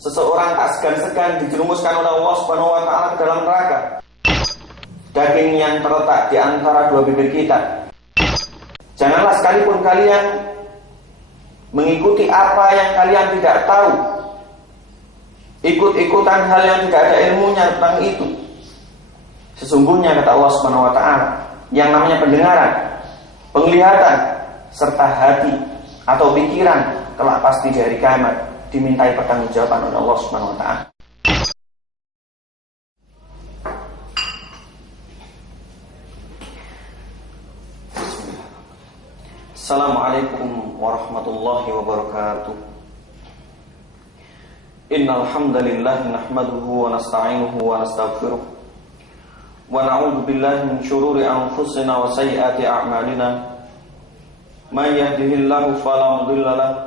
Seseorang tak segan-segan dijerumuskan oleh Allah Subhanahu wa taala ke dalam neraka. Daging yang terletak di antara dua bibir kita. Janganlah sekalipun kalian mengikuti apa yang kalian tidak tahu, ikut-ikutan hal yang tidak ada ilmunya tentang itu. Sesungguhnya kata Allah Subhanahu wa taala, yang namanya pendengaran, penglihatan, serta hati atau pikiran kelak pasti di hari kiamat dimintai pertanggungjawaban oleh Allah Subhanahu wa taala. Assalamualaikum warahmatullahi wabarakatuh. Innal hamdalillah nahmaduhu wa nasta'inuhu wa nastaghfiruh wa na'udzu billahi min shururi anfusina wa sayyiati a'malina. May yahdihillahu fala mudilla lahu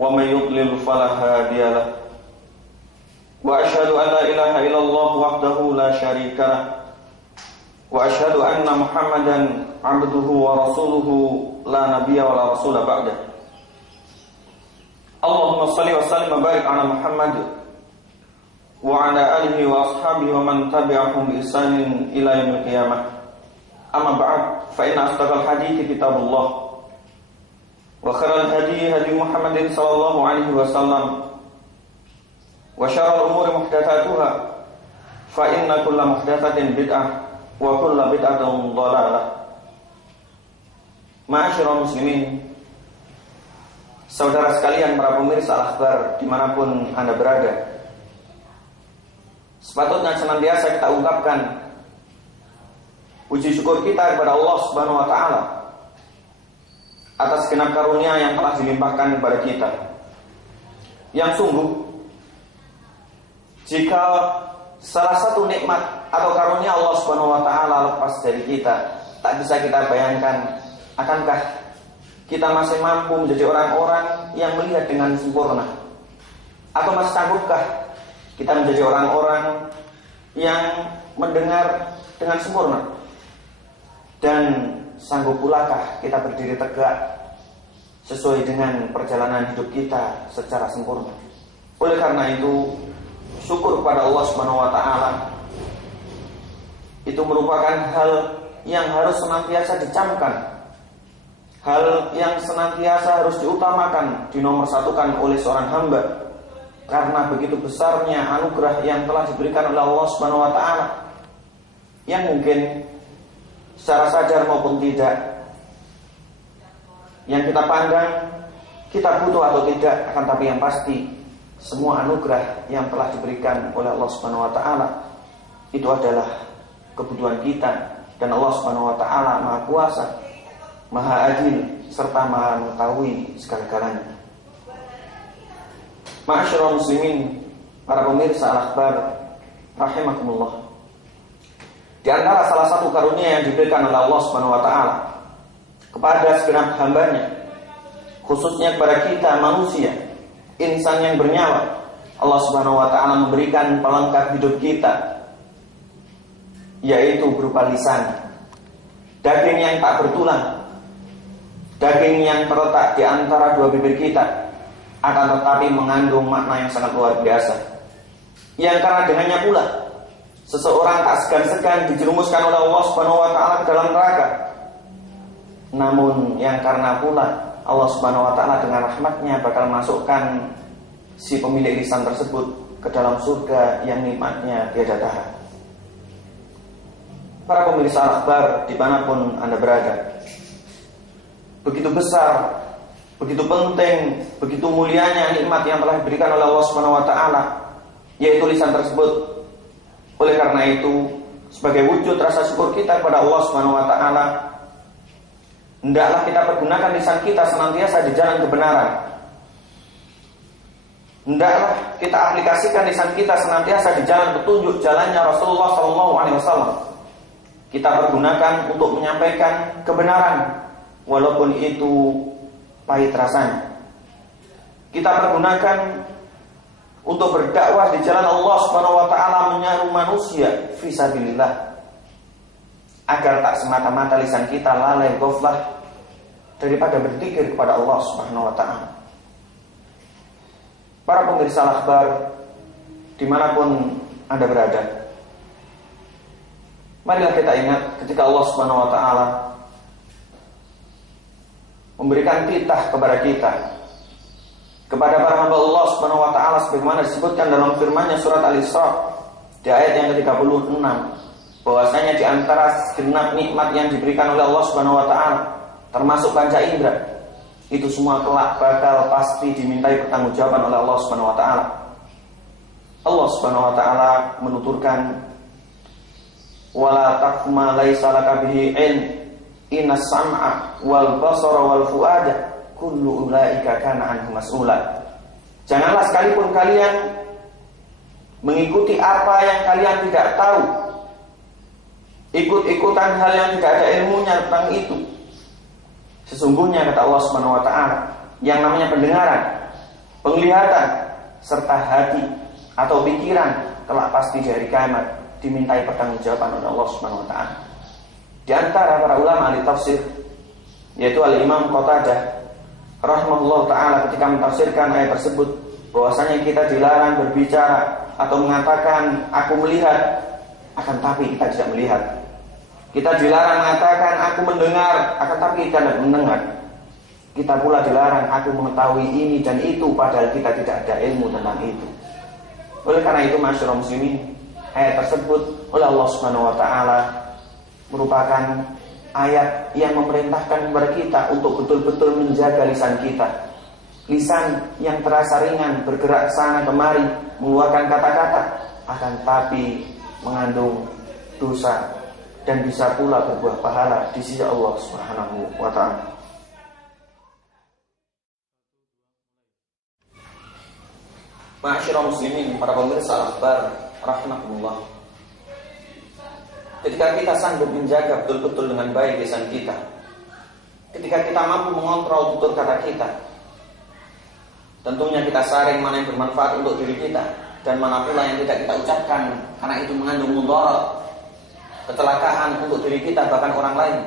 wa may yudlil fala hadiya lahu. Wa asyhadu an la ilaha illallah wahdahu la syarika lahu wa asyhadu anna Muhammadan abduhu wa rasuluhu la nabiyya wa la rasula ba'dah. Allahumma shalli wa sallim wa barik ala Muhammad wa ala alihi wa ashabihi wa man tabi'ahum bi ihsanin ila yaumil qiyamah. Amma ba'd, fa inna asdaqal hadithi kitabullah wa khairal hadi hadi Muhammadin sallallahu alaihi wasallam wa syarrul umuri muhdatsatuha fa inna kulla muhdatsatin bid'ah wa kullu bid'atin dhalalah. Ma'asyiral muslimin, saudara sekalian, para pemirsa Al-Akhbar dimanapun Anda berada, sepatutnya senantiasa kita ungkapkan puji syukur kita kepada Allah Subhanahu wa taala atas segenap karunia yang telah dilimpahkan kepada kita. Yang sungguh, jika salah satu nikmat atau karunia Allah Subhanahu wa taala lepas dari kita, tak bisa kita bayangkan, akankah kita masih mampu menjadi orang-orang yang melihat dengan sempurna? Atau masih sanggupkah kita menjadi orang-orang yang mendengar dengan sempurna? Dan sanggup pulakah kita berdiri tegak sesuai dengan perjalanan hidup kita secara sempurna? Oleh karena itu, syukur kepada Allah Subhanahu wa taala itu merupakan hal yang harus senantiasa dicamkan, hal yang senantiasa harus diutamakan, dinomorsatukan oleh seorang hamba, karena begitu besarnya anugerah yang telah diberikan oleh Allah Subhanahu wa taala, yang mungkin secara sadar maupun tidak, yang kita pandang, kita butuh atau tidak, akan tapi yang pasti semua anugerah yang telah diberikan oleh Allah Subhanahu wa taala itu adalah kebutuhan kita, dan Allah Subhanahu wa taala Maha Kuasa, Maha Adil, serta Maha mengetahui segala-galanya. Ma'asyiral muslimin, para pemirsa Al-Akhbar rahimakumullah, di antara salah satu karunia yang diberikan oleh Allah Subhanahu wa taala kepada segenap hambanya, khususnya kepada kita manusia, insan yang bernyawa, Allah Subhanahu wa taala memberikan pelengkap hidup kita, yaitu berupa lisan, daging yang tak bertulang, daging yang terletak di antara dua bibir kita, akan tetapi mengandung makna yang sangat luar biasa, yang karena dengannya pula seseorang tak segan-segan dijerumuskan oleh Allah Subhanahu wa taala ke dalam neraka. Namun yang karena pula Allah Subhanahu wa taala dengan rahmatnya bakal masukkan si pemilik lisan tersebut ke dalam surga yang nikmatnya tiada tara. Para pemirsa Al-Akhbar dimanapun Anda berada, begitu besar, begitu penting, begitu mulianya nikmat yang telah diberikan oleh Allah Subhanahu wa taala, yaitu lisan tersebut. Oleh karena itu, sebagai wujud rasa syukur kita kepada Allah Subhanahu wa taala, hendaklah kita pergunakan lisan kita senantiasa di jalan kebenaran. Hendaklah kita aplikasikan lisan kita senantiasa di jalan petunjuk, jalannya Rasulullah SAW. Kita pergunakan untuk menyampaikan kebenaran, walaupun itu pahit rasanya. Kita pergunakan untuk berdakwah di jalan Allah Subhanahu wa taala, menyeru manusia fisabilillah, agar tak semata-mata lisan kita lalai ghaflah daripada berzikir kepada Allah Subhanahu wa taala. para pemirsa Al-Akhbar dimanapun Anda berada, marilah kita ingat ketika Allah Subhanahu wa Ta'ala memberikan titah kepada kita, kepada para hamba Allah Subhanahu wa Ta'ala, sebagaimana disebutkan dalam firman-Nya surat Al-Isra di ayat yang ke-36, bahwasanya di antara segenap nikmat yang diberikan oleh Allah Subhanahu wa Ta'ala, termasuk panca indera, itu semua kelak bakal pasti dimintai pertanggungjawaban oleh Allah Subhanahu wa Ta'ala. Allah Subhanahu wa Ta'ala menuturkan, wala taqfu ma laisa laka bihi ilm innas sam'a wal basara wal fuada kullu ulaika kana anhu mas'ula. Janganlah sekalipun kalian mengikuti apa yang kalian tidak tahu, ikut-ikutan hal yang tidak ada ilmunya tentang itu. Sesungguhnya kata Allah Subhanahu wa Ta'ala, yang namanya pendengaran, penglihatan, serta hati atau pikiran kelak pasti di hari kiamat dimintai pertanggungjawaban oleh Allah Subhanahu wa Ta'ala. Di antara para ulama ahli tafsir, yaitu Al-Imam Qatadah rahimahullah ta'ala, ketika mentafsirkan ayat tersebut, bahwasanya kita dilarang berbicara atau mengatakan aku melihat, akan tapi kita tidak melihat. Kita dilarang mengatakan aku mendengar, akan tapi kita tidak mendengar. Kita pula dilarang aku mengetahui ini dan itu, padahal kita tidak ada ilmu tentang itu. Oleh karena itu, masyarakat muslimin, ayat tersebut oleh Allah Subhanahu wa Ta'ala merupakan ayat yang memerintahkan kepada kita untuk betul-betul menjaga lisan kita. Lisan yang terasa ringan, bergerak sana kemari, mengeluarkan kata-kata, akan tapi mengandung dosa dan bisa pula berbuah pahala di sisi Allah Subhanahu wa Ta'ala. Ma'asyiral muslimin, para pemirsa Al-Akhbar rahimakumullah, ketika kita sanggup menjaga betul-betul dengan baik lisan kita, ketika kita mampu mengontrol tutur kata kita, tentunya kita saring mana yang bermanfaat untuk diri kita dan mana pula yang tidak kita ucapkan karena itu mengandung mudarat, kecelakaan untuk diri kita bahkan orang lain.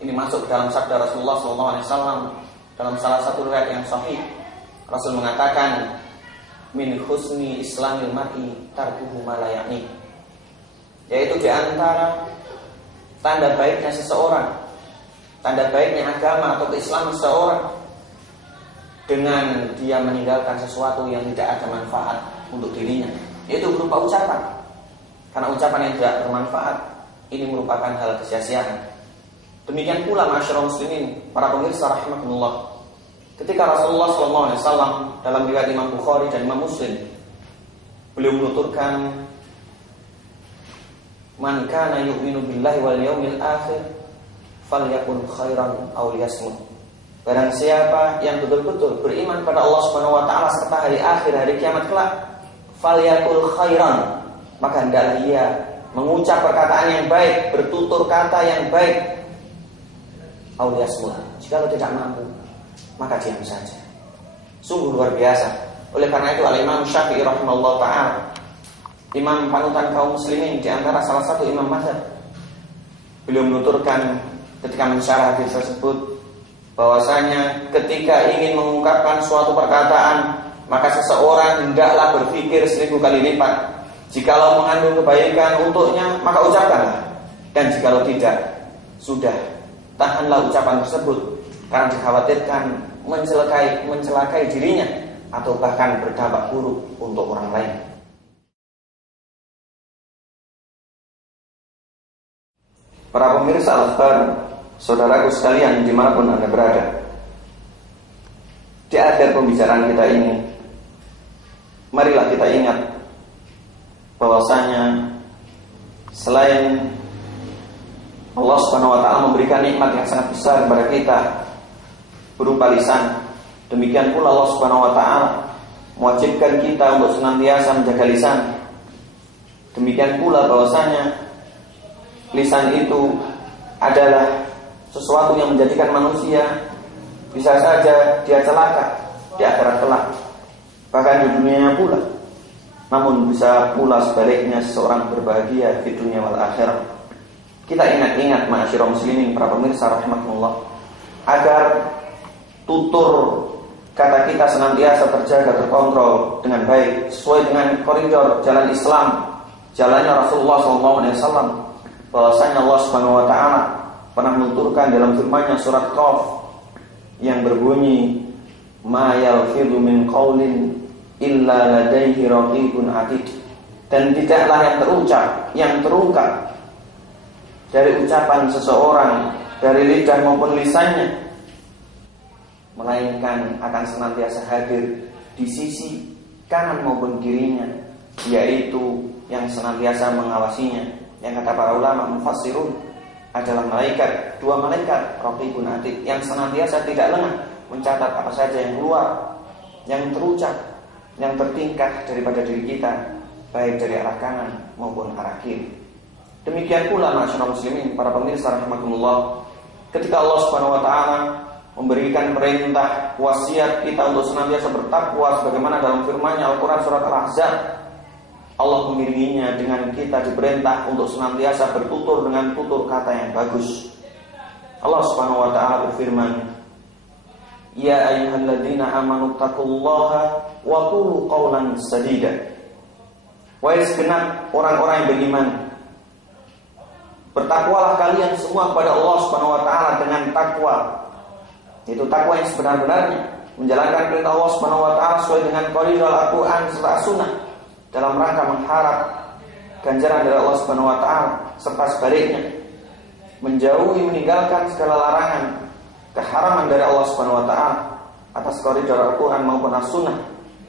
Ini masuk dalam sabda Rasulullah SAW dalam salah satu riwayat yang sahih. Rasul mengatakan, min husni islamil mar'i tarkuhu ma la ya'ni, yaitu di antara tanda baiknya seseorang, tanda baiknya agama atau keislaman seseorang, dengan dia meninggalkan sesuatu yang tidak ada manfaat untuk dirinya, yaitu berupa ucapan. Karena ucapan yang tidak bermanfaat ini merupakan hal kesia-siaan. Demikian pula ma'asyiral muslimin, para pemirsa rahimakumullah, ketika Rasulullah SAW dalam riwayat Imam Bukhari dan Imam Muslim, beliau menuturkan, man kana yu'minu billahi wal yawmil akhir falyakun khairan aw liyasmut. Barang siapa yang betul-betul beriman pada Allah Subhanahu wa Ta'ala serta hari akhir, hari kiamat kelak, falyakul khairan, maka hendaklah ia mengucap perkataan yang baik, bertutur kata yang baik, aw liyasmut. Jika tidak mampu, maka diam saja. Sungguh luar biasa. Oleh karena itu Al-Imam Syafi'i rahimahullah ta'ala, imam panutan kaum muslimin, di antara salah satu imam mazhab, beliau menuturkan ketika mensyarah hadis tersebut, bahwasanya ketika ingin mengungkapkan suatu perkataan, maka seseorang hendaklah berpikir 1000 kali lipat. Jikalau mengandung kebaikan untuknya, maka ucapkanlah. Dan jikalau tidak, sudah, tahanlah ucapan tersebut, karena dikhawatirkan mencelakai dirinya atau bahkan berdampak buruk untuk orang lain. Para pemirsa Al-Akhbar, saudaraku sekalian dimanapun Anda berada, di akhir pembicaraan kita ini, marilah kita ingat bahwasanya selain Allah Subhanahu wa Ta'ala memberikan nikmat yang sangat besar kepada kita berupa lisan, demikian pula Allah Subhanahu wa Ta'ala mewajibkan kita untuk senantiasa menjaga lisan. Demikian pula bahwasanya lisan itu adalah sesuatu yang menjadikan manusia bisa saja dia celaka di akhirat kelak, bahkan di dunianya pula. Namun bisa pula sebaliknya seseorang berbahagia di dunia wal akhirah. Kita ingat-ingat ma'asyiral muslimin, para pemirsa rahimakumullah, agar tutur kata kita senantiasa terjaga, terkontrol dengan baik sesuai dengan koridor jalan Islam, jalannya Rasulullah SAW. Bahwasanya Allah Subhanahu wa taala pernah menuturkan dalam firman-Nya surat Qaf yang berbunyi, ma yalfidhu min qaulin illa ladaihi raqibun atid. Dan tidaklah yang terucap, yang terungkap dari ucapan seseorang, dari lidah maupun lisannya, melainkan akan senantiasa hadir di sisi kanan maupun kirinya, yaitu yang senantiasa mengawasinya. Yang kata para ulama mufassirun adalah malaikat, dua malaikat raqibun atid, yang senantiasa tidak lengah mencatat apa saja yang keluar, yang terucap, yang tertingkah daripada diri kita, baik dari arah kanan maupun arah kiri. Demikian pula masyarakat muslimin, para pemirsa rahimakumullah, ketika Allah Subhanahu wa taala memberikan perintah wasiat kita untuk senantiasa bertakwa sebagaimana dalam firman-Nya Al-Qur'an surat Al-Ahzab, Allah mengiringinya dengan kita diperintah untuk senantiasa bertutur dengan tutur kata yang bagus. Allah Subhanahu wa taala berfirman, ya ayyuhalladzina amanu taqullaha wa qulu qawlan sadida. Wahai segenap orang-orang yang beriman, bertakwalah kalian semua kepada Allah Subhanahu wa taala dengan takwa, yaitu takwa yang sebenar-benarnya, menjalankan perintah Allah Subhanahu wa taala sesuai dengan koridor Al-Qur'an serta Sunnah, dalam rangka mengharap ganjaran dari Allah Subhanahu wa taala, serta sebaliknya menjauhi, meninggalkan segala larangan, keharaman dari Allah Subhanahu wa taala atas koridor Al-Qur'an maupun As-Sunnah,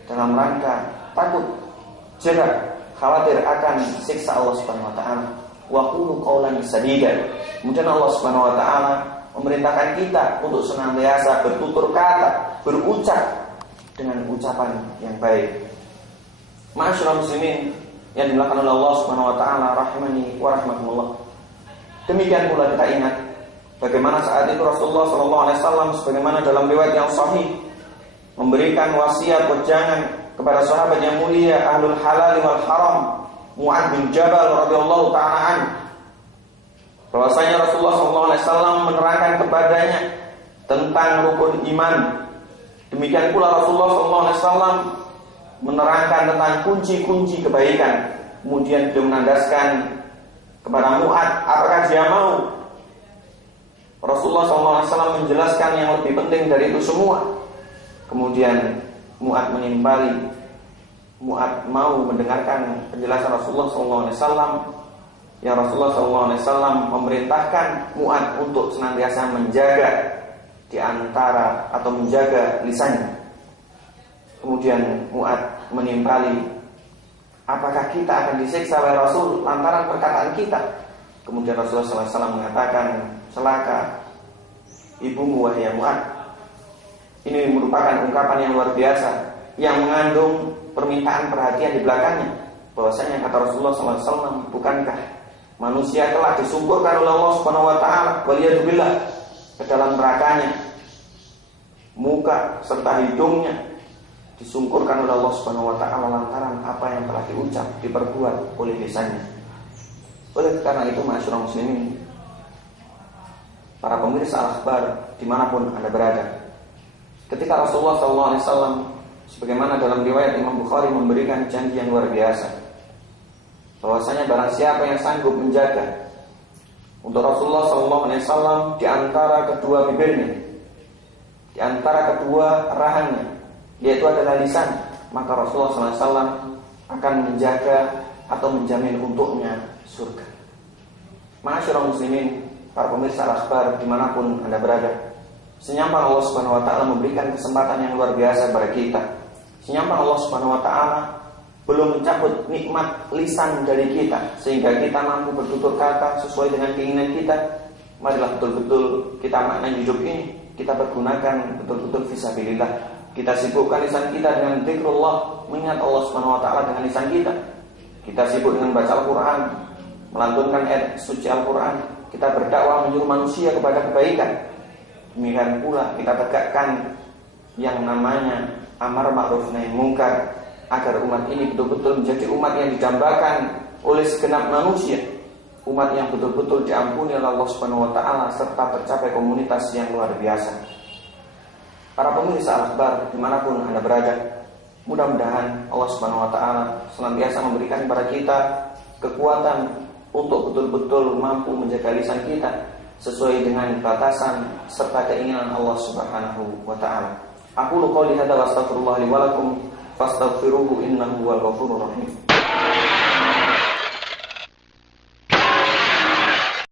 dalam rangka takut, jerak, khawatir akan siksa Allah Subhanahu wa taala. Wa qulu qawlan sadida. Kemudian Allah Subhanahu wa taala memerintahkan kita untuk senantiasa bertutur kata, berucap dengan ucapan yang baik. Ma'asyiral muslimin yang dimuliakan oleh Allah Subhanahu wa taala, rahimani wa rahmatullah. Demikian pula kita ingat bagaimana saat itu Rasulullah sallallahu alaihi wasallam sebagaimana dalam riwayat yang sahih memberikan wasiat wejangan kepada sahabat yang mulia ahlul halal wal haram, Mu'adz bin Jabal radhiyallahu ta'ala anhu, bahwasanya Rasulullah sallallahu alaihi wasallam menerangkan kepadanya tentang rukun iman. Demikian pula Rasulullah sallallahu alaihi wasallam menerangkan tentang kunci-kunci kebaikan. Kemudian beliau menandaskan kepada Mu'adz, apakah dia mau? Rasulullah SAW menjelaskan yang lebih penting dari itu semua. Kemudian Mu'adz menimbali, Mu'adz mau mendengarkan penjelasan Rasulullah SAW. Yang Rasulullah SAW memerintahkan Mu'adz untuk senantiasa menjaga di antara atau menjaga lisannya. Kemudian Mu'adz menimbali, apakah kita akan disiksa oleh Rasul lantaran perkataan kita? Kemudian Rasulullah SAW mengatakan, celaka ibumu wahai Mu'adz. Ini merupakan ungkapan yang luar biasa yang mengandung permintaan perhatian di belakangnya. Bahwasanya kata Rasulullah SAW, bukankah manusia telah disungkurkan oleh Allah Subhanahu wa taala waliyadzubillah ke dalam nerakanya, muka serta hidungnya disungkurkan oleh Allah Subhanahu wa taala lantaran apa yang telah diucap, diperbuat oleh lisannya. Oleh karena itu masyarakat muslimin, para pemirsa Al-Akhbar dimanapun Anda berada, ketika Rasulullah SAW sebagaimana dalam riwayat Imam Bukhari memberikan janji yang luar biasa, bahwasanya barang siapa yang sanggup menjaga untuk Rasulullah SAW di antara kedua bibirnya, di antara kedua rahangnya, yaitu adalah lisan, maka Rasulullah SAW akan menjaga atau menjamin untuknya surga. Ma'asyiral muslimin, para pemirsa Al-Akhbar dimanapun Anda berada, senyampang Allah Subhanahu wa taala memberikan kesempatan yang luar biasa kepada kita. Senyampang Allah Subhanahu wa taala belum mencabut nikmat lisan dari kita sehingga kita mampu bertutur kata sesuai dengan keinginan kita. Marilah betul-betul kita maknai hidup ini, kita pergunakan betul-betul fisabilillah. Kita sibukkan lisan kita dengan zikrullah, mengingat Allah Subhanahu wa taala dengan lisan kita. Kita sibuk dengan baca Al-Qur'an, melantunkan ayat suci Al-Qur'an. Kita berdakwah menyuruh manusia kepada kebaikan. Demikian pula kita tegakkan yang namanya amar ma'ruf nahi munkar, agar umat ini betul-betul menjadi umat yang didambakan oleh segenap manusia, umat yang betul-betul diampuni oleh Allah Subhanahu wa taala serta tercapai komunitas yang luar biasa. Para pemirsa Al-Akhbar dimanapun Anda berada, mudah-mudahan Allah Subhanahu wa Ta'ala senantiasa memberikan kepada kita kekuatan untuk betul-betul mampu menjaga lisan kita sesuai dengan batasan serta keinginan Allah Subhanahu wa Ta'ala. Aqulu qouli hadza wa astaghfirullah li wa lakum fastaghfiruhu innahu huwal ghafurur rahim.